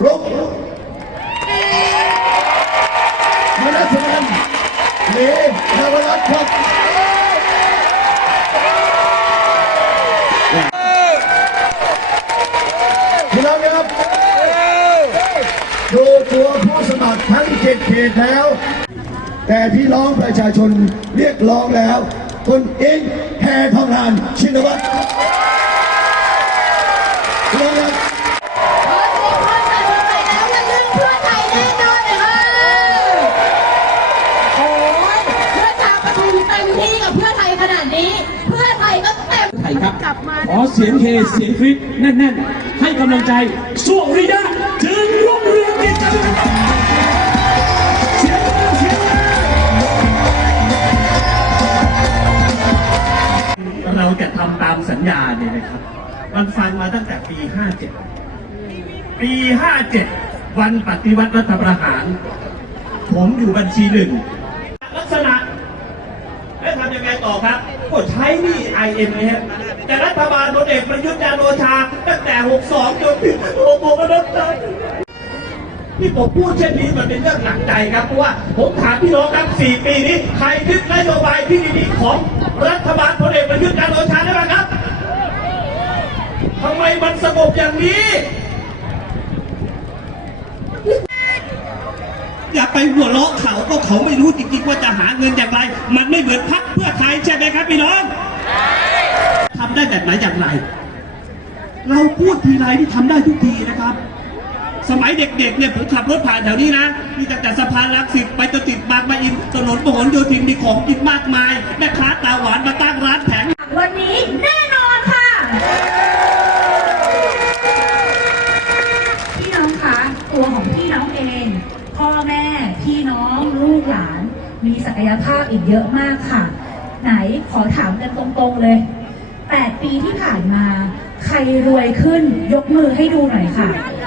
ฟลุกมนัสนันเลนวรัตน์ครับพี่น้องครับดูตัวผู้สมัครทั้งเจ็ดเขตแล้ว แต่พี่น้องประชาชนเรียกร้องแล้วคุณเองแพทองทานชินวัตรพี่น้องครับ ขอเสียงเพื่อไทยคนไทยแล้ววันเลือกเพื่อไทยแน่นอนเลยค่ะโอ้ยเพื่อชาวปทุมเต็มที่กับเพื่อไทยข นาดนี้ เพื่อไทยก็เต็มไทยครับขอเสียงเฮเสียงคลิปแน่นๆ ให้กำลังใจสุริยะจึงรุ่งเรืองกิจกันนะครับเสียงมาเสียงมาเราจะทำตามสัญญาเนี่ยนะครับ มันฟังมาตั้งแต่ปี 57 ปี 57 วันปฏิวัติรัฐประหาร ผมอยู่บัญชีหนึ่ง ลักษณะ แล้วทำยังไง ต่อครับก็ใช้หนี่ IMF แต่รัฐบาลพลเอกประยุทธ์จันทร์โอชา ตั้งแต่ 62 จนถึง66ก็นับได้ที่ผมพูดเช่นนี้มันเป็นเรื่องหนักใจครับเพราะว่าผมถามพี่น้องครับ 4 ปีนี้ใครคิดนโยบายที่ดีๆของรัฐบาลพลเอกประยุทธ์จันทร์โอชาได้บ้างครับทำไมมันสงบอย่างนี้ อย่าไปหัวเราะเขาก็เขาไม่รู้จริงๆว่าจะหาเงินอย่างไร มันไม่เหมือนพักเพื่อไทยใช่ไหมครับพี่น้องทำ ไหนอย่างไร เราพูดทีไรที่ทำได้ทุกทีนะครับ สมัยเด็กๆเนี่ยผมขับรถผ่านแถวนี้นะมีตั้งแต่สะพานรักสิตไปจนติดบางปะอินถนนพหลโยธินมีของกินมากมาย แม่ค้าตาหวานมาตั้งร้านแผงวันนี้แน่นอนค่ะพี่น้องคะตัวของพี่น้องเอง พ่อแม่พี่น้องลูกหลาน มีศักยภาพอีกเยอะมากค่ะ ไหนขอถามกันตรงๆเลย 8 ปีที่ผ่านมา ใครรวยขึ้นยกมือให้ดูหน่อยค่ะ